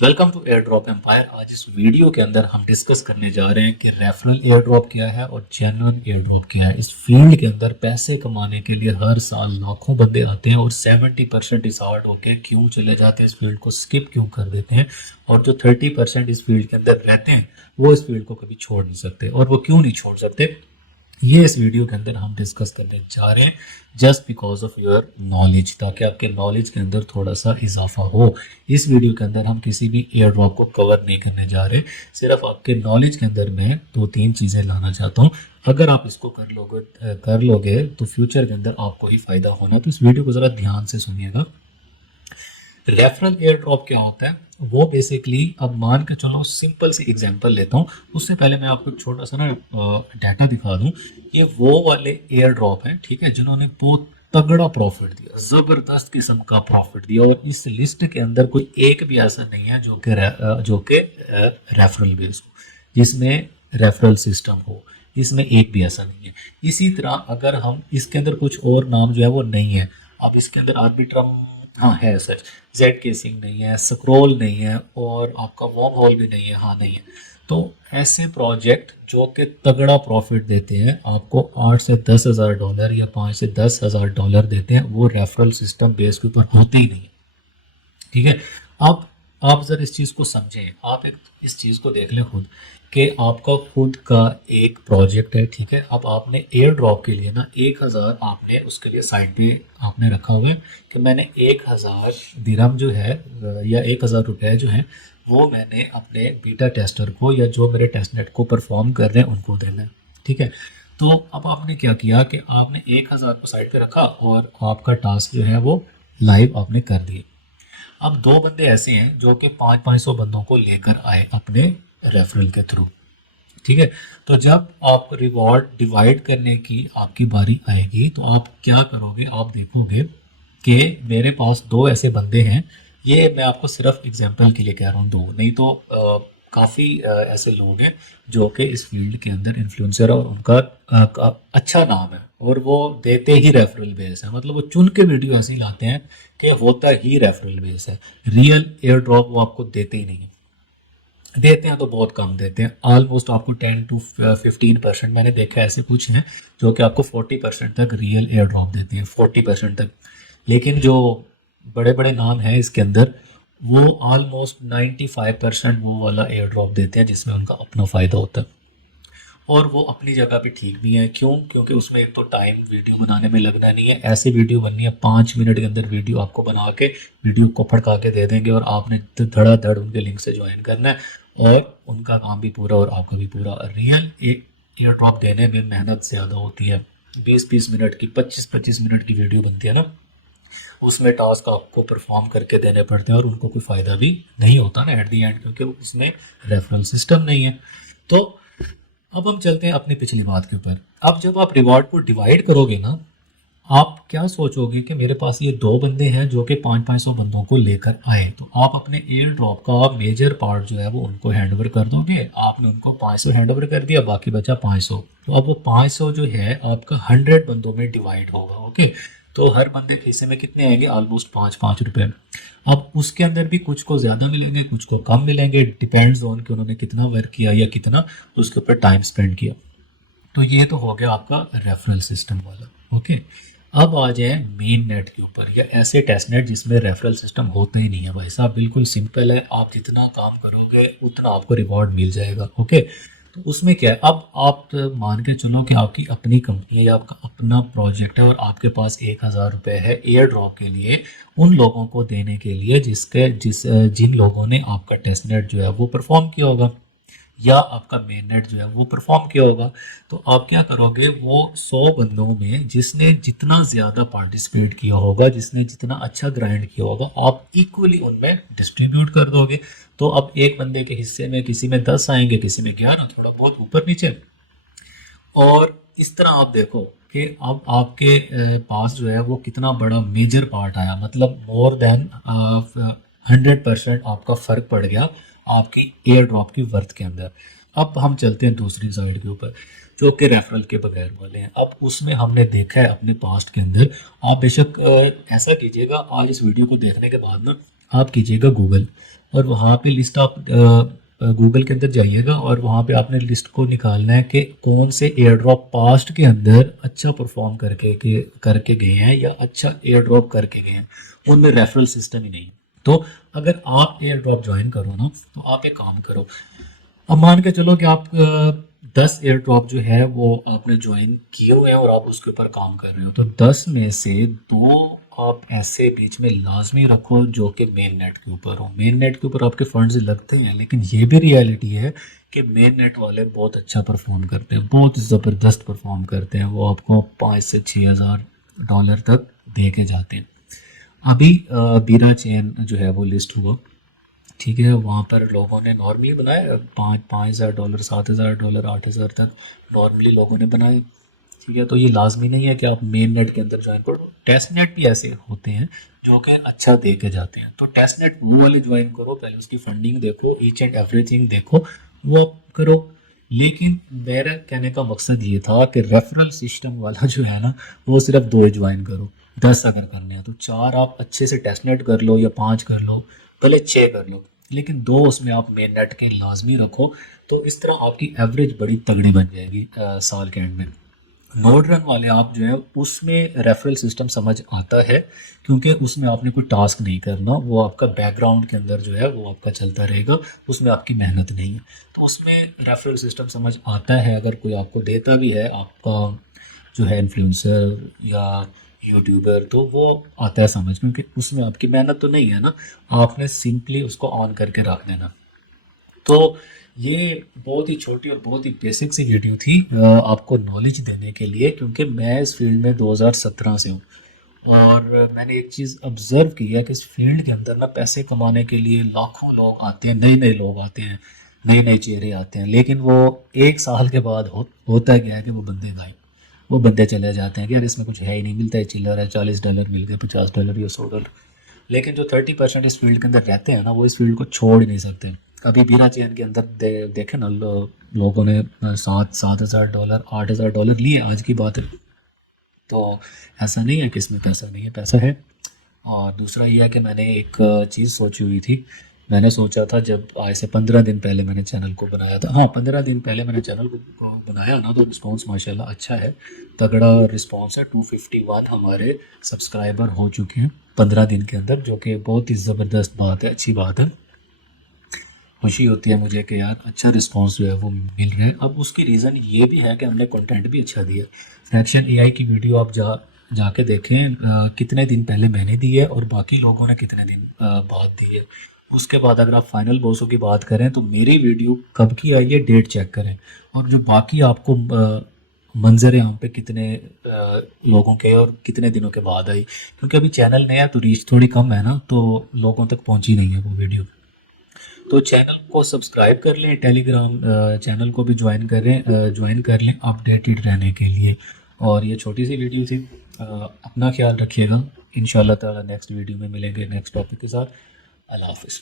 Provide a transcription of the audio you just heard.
Welcome to air drop empire. आज इस video के अंदर हम डिस्कस करने जा रहे हैं कि रेफरल एयर ड्रॉप क्या है और जेन्युइन एयर ड्रॉप क्या है। इस फील्ड के अंदर पैसे कमाने के लिए हर साल लाखों बंदे आते हैं और 70% डिसहार्ट होके क्यों चले जाते हैं, इस फील्ड को स्किप क्यों कर देते हैं, और जो 30% इस फील्ड के अंदर रहते हैं वो इस फील्ड को कभी छोड़ नहीं सकते, और वो क्यों नहीं छोड़ सकते, ये इस वीडियो के अंदर हम डिस्कस करने जा रहे हैं। Just because of your knowledge, ताकि आपके नॉलेज के अंदर थोड़ा सा इजाफा हो। इस वीडियो के अंदर हम किसी भी एयर ड्रॉप को कवर नहीं करने जा रहे, सिर्फ आपके नॉलेज के अंदर मैं 2-3 चीज़ें लाना चाहता हूँ। अगर आप इसको कर लोगे तो फ्यूचर के अंदर आपको ही फायदा होना। तो इस वीडियो को ज़रा ध्यान से सुनिएगा। रेफरल एयर ड्रॉप क्या होता है, वो बेसिकली, अब मान के चलो सिंपल सी एग्जांपल लेता हूँ। उससे पहले मैं आपको एक छोटा सा ना डाटा दिखा दूँ। ये वो वाले एयर ड्रॉप हैं, ठीक है, जिन्होंने बहुत तगड़ा प्रॉफिट दिया, ज़बरदस्त किस्म का प्रॉफिट दिया, और इस लिस्ट के अंदर कोई एक भी ऐसा नहीं है जो कि रेफरल बेस हो, जिसमें रेफरल सिस्टम हो। इसमें एक भी ऐसा नहीं है। इसी तरह अगर हम इसके अंदर कुछ और नाम जो है वो नहीं है। अब इसके अंदर आर्बिट्रम, हाँ है सच, जेड केसिंग नहीं है, स्क्रोल नहीं है, और आपका वॉर्म होल भी नहीं है, हाँ नहीं है। तो ऐसे प्रोजेक्ट जो कि तगड़ा प्रॉफिट देते हैं, आपको 8 से 10 हज़ार डॉलर या 5 से 10 हज़ार डॉलर देते हैं, वो रेफरल सिस्टम बेस के ऊपर होते ही नहीं है, ठीक है। अब आप जरा इस चीज़ को समझें, आप एक इस चीज़ को देख लें खुद, कि आपका खुद का एक प्रोजेक्ट है, ठीक है। अब आपने एयर ड्रॉप के लिए ना 1000 आपने उसके लिए साइड पे आपने रखा हुआ है कि मैंने 1000 दिरहम जो है या 1000 रुपये जो है वो मैंने अपने बीटा टेस्टर को या जो मेरे टेस्टनेट को परफॉर्म कर रहे हैं उनको देना है, ठीक है। तो अब आपने क्या किया कि आपने 1000 को साइड पे रखा और आपका टास्क जो है वो लाइव आपने कर दिए। अब दो बंदे ऐसे हैं जो कि 500 बंदों को लेकर आए अपने रेफरल के थ्रू, ठीक है। तो जब आप रिवॉर्ड डिवाइड करने की आपकी बारी आएगी तो आप क्या करोगे, आप देखोगे कि मेरे पास दो ऐसे बंदे हैं। ये मैं आपको सिर्फ एग्जांपल के लिए कह रहा हूँ, दो नहीं तो काफ़ी ऐसे लोग हैं जो कि इस फील्ड के अंदर इन्फ्लुएंसर है और उनका अच्छा नाम है, और वो देते ही रेफरल बेस है। मतलब वो चुन के वीडियो ऐसे ही लाते हैं कि होता ही रेफरल बेस है। रियल एयर ड्रॉप वो आपको देते ही नहीं है, देते हैं तो बहुत कम देते हैं, ऑलमोस्ट आपको 10 to 15%। मैंने देखा ऐसे कुछ हैं जो कि आपको 40% तक रियल एयर ड्रॉप देते हैं, 40% तक। लेकिन जो बड़े बड़े नाम हैं इसके अंदर, वो ऑलमोस्ट 95% वो वाला एयर ड्रॉप देते हैं जिसमें उनका अपना फ़ायदा होता है। और वो अपनी जगह पे ठीक भी है, क्यों? क्योंकि उसमें एक तो टाइम वीडियो बनाने में लगना नहीं है। ऐसी वीडियो बननी है 5 मिनट के अंदर, वीडियो आपको बना के वीडियो को फड़का के दे देंगे, और आपने धड़ाधड़ उनके लिंक से ज्वाइन करना है, और उनका काम भी पूरा और आपका भी पूरा। रियल एयर ड्रॉप देने में मेहनत ज़्यादा होती है। 20-20 मिनट की, 25-25 मिनट की वीडियो बनती है ना, उसमें टास्क आपको परफॉर्म करके देने पड़ते हैं, और उनको कोई फ़ायदा भी नहीं होता ना एट दी एंड, क्योंकि उसमें रेफरल सिस्टम नहीं है। तो अब हम चलते हैं अपनी पिछली बात के ऊपर। अब जब आप रिवॉर्ड को डिवाइड करोगे ना, आप क्या सोचोगे कि मेरे पास ये दो बंदे हैं जो कि 500 बंदों को लेकर आए, तो आप अपने एयर ड्रॉप का मेजर पार्ट जो है वो उनको हैंड ओवर कर दोगे। आपने उनको 500 हैंड ओवर कर दिया, बाकी बचा 500। तो अब वो 500 जो है आपका 100 बंदों में डिवाइड होगा, ओके। तो हर बंदे के हिस्से में कितने आएंगे? ऑलमोस्ट 5-5 रुपये। अब उसके अंदर भी कुछ को ज़्यादा मिलेंगे, कुछ को कम मिलेंगे, डिपेंड्स ऑन कि उन्होंने कितना वर्क किया या कितना उसके ऊपर टाइम स्पेंड किया। तो ये तो हो गया आपका रेफरल सिस्टम वाला, ओके। अब आ जाए मेन नेट के ऊपर, या ऐसे टेस्ट नेट जिसमें रेफरल सिस्टम होता ही नहीं है। भाई साहब बिल्कुल सिंपल है, आप जितना काम करोगे उतना आपको रिवॉर्ड मिल जाएगा, ओके। तो उसमें क्या है, अब आप मान के चलो कि आपकी अपनी कंपनी है या आपका अपना प्रोजेक्ट है, और आपके पास 1000 रुपये है एयर ड्रॉप के लिए, उन लोगों को देने के लिए जिन लोगों ने आपका टेस्ट नेट जो है वो परफॉर्म किया होगा, या आपका मेन नेट जो है वो परफॉर्म किया होगा। तो आप क्या करोगे, वो 100 बंदों में जिसने जितना ज़्यादा पार्टिसिपेट किया होगा, जिसने जितना अच्छा ग्राइंड किया होगा, आप इक्वली उनमें डिस्ट्रीब्यूट कर दोगे। तो अब एक बंदे के हिस्से में किसी में 10 आएंगे, किसी में 11, थोड़ा बहुत ऊपर नीचे। और इस तरह आप देखो कि अब आपके पास जो है वो कितना बड़ा मेजर पार्ट आया, मतलब मोर देन 100% आपका फ़र्क पड़ गया आपकी एयर ड्रॉप की वर्थ के अंदर। अब हम चलते हैं दूसरी साइड के ऊपर, जो कि रेफरल के बगैर वाले हैं। अब उसमें हमने देखा है अपने पास्ट के अंदर, आप बेशक ऐसा कीजिएगा, आज इस वीडियो को देखने के बाद ना आप कीजिएगा गूगल, और वहाँ पे लिस्ट आप गूगल के अंदर जाइएगा और वहाँ पे आपने लिस्ट को निकालना है कि कौन से एयर ड्रॉप पास्ट के अंदर अच्छा परफॉर्म करके गए हैं या अच्छा एयर ड्रॉप करके गए हैं, उनमें रेफरल सिस्टम ही नहीं। तो अगर आप एयर ड्रॉप ज्वाइन करो ना, तो आप एक काम करो, अब मान के चलो कि आप 10 एयर ड्रॉप जो है वो आपने ज्वाइन किए हुए हैं और आप उसके ऊपर काम कर रहे हो, तो 10 में से 2 आप ऐसे बीच में लाजमी रखो जो कि मेन नेट के ऊपर हो। मेन नेट के ऊपर आपके फंड्स लगते हैं, लेकिन ये भी रियलिटी है कि मेन नेट वाले बहुत अच्छा परफॉर्म करते हैं, बहुत ज़बरदस्त परफॉर्म करते हैं, वो आपको 5 से 6 हज़ार डॉलर तक दे के जाते हैं। अभी बीरा चेन जो है वो लिस्ट हुआ, ठीक है, वहाँ पर लोगों ने नॉर्मली बनाए 5,000 डॉलर, 7,000 डॉलर, 8,000 तक नॉर्मली लोगों ने बनाए। ठीक है, तो ये लाजमी नहीं है कि आप मेन नेट के अंदर ज्वाइन करो, टेस्ट नेट भी ऐसे होते हैं जो कि अच्छा दे के जाते हैं, तो टेस्ट नेट वो वाले ज्वाइन करो, पहले उसकी फंडिंग देखो, ईच एंड एवरीथिंग देखो, वो आप करो। लेकिन मेरा कहने का मकसद ये था कि रेफरल सिस्टम वाला जो है ना, वो सिर्फ 2 ही ज्वाइन करो। 10 अगर करने हैं तो 4 आप अच्छे से टेस्ट नेट कर लो या 5 कर लो, भले 6 कर लो, लेकिन 2 उसमें आप मेन नेट के लाजमी रखो। तो इस तरह आपकी एवरेज बड़ी तगड़ी बन जाएगी साल के एंड में। नोड रन वाले आप जो है उसमें रेफरल सिस्टम समझ आता है, क्योंकि उसमें आपने कोई टास्क नहीं करना, वो आपका बैकग्राउंड के अंदर जो है वो आपका चलता रहेगा, उसमें आपकी मेहनत नहीं है, तो उसमें रेफरल सिस्टम समझ आता है। अगर कोई आपको देता भी है, आपका जो है इन्फ्लुएंसर या यूट्यूबर, तो वो आता है समझ, क्योंकि उसमें आपकी मेहनत तो नहीं है ना, आपने सिंपली उसको ऑन करके रख देना। तो ये बहुत ही छोटी और बहुत ही बेसिक सी वीडियो थी आपको नॉलेज देने के लिए, क्योंकि मैं इस फील्ड में 2017 से हूँ, और मैंने एक चीज़ ऑब्ज़र्व की है कि इस फील्ड के अंदर ना पैसे कमाने के लिए लाखों लोग आते हैं, नए नए लोग आते हैं, नए नए चेहरे आते हैं, लेकिन वो 1 साल के बाद होता क्या है कि वो बंदे गायब, वो बंदे चले जाते हैं कि यार इसमें कुछ है ही नहीं, मिलता है चिल्लर है, $40 मिल गए, $50 या $100। लेकिन जो 30% इस फील्ड के अंदर रहते हैं ना, वो इस फील्ड को छोड़ ही नहीं सकते। अभी बीरा चेन के अंदर देखे ना, लोगों ने 7,000 डॉलर, $8,000 लिए, आज की बात है। तो ऐसा नहीं है कि इसमें पैसा नहीं है, पैसा है। और दूसरा ये है कि मैंने एक चीज़ सोची हुई थी, मैंने सोचा था जब आज से 15 दिन पहले मैंने चैनल को बनाया था, हाँ 15 दिन पहले मैंने चैनल को बनाया ना, तो रिस्पांस माशाल्लाह अच्छा है, तगड़ा रिस्पांस है। 251 हमारे सब्सक्राइबर हो चुके हैं 15 दिन के अंदर, जो कि बहुत ही ज़बरदस्त बात है, अच्छी बात है। खुशी होती है मुझे कि यार अच्छा रिस्पांस जो है वो मिल रहा है। अब उसकी रीज़न ये भी है कि हमने कंटेंट भी अच्छा दिया। फ्रैक्शन एआई की वीडियो आप जाके देखें, कितने दिन पहले मैंने दी है और बाकी लोगों ने कितने दिन बाद दी है। उसके बाद अगर आप फाइनल बॉसों की बात करें तो मेरी वीडियो कब की आई है, डेट चेक करें, और जो बाकी आपको मंजर यहाँ पे कितने लोगों के और कितने दिनों के बाद आई, क्योंकि अभी चैनल नया तो रीच थोड़ी कम है ना, तो लोगों तक पहुँची नहीं है वो वीडियो। तो चैनल को सब्सक्राइब कर लें, टेलीग्राम चैनल को भी ज्वाइन कर लें अपडेटेड रहने के लिए। और ये छोटी सी वीडियो थी, अपना ख्याल रखिएगा, इंशाल्लाह ताला नेक्स्ट वीडियो में मिलेंगे नेक्स्ट टॉपिक के साथ। अल्लाह हाफिज़।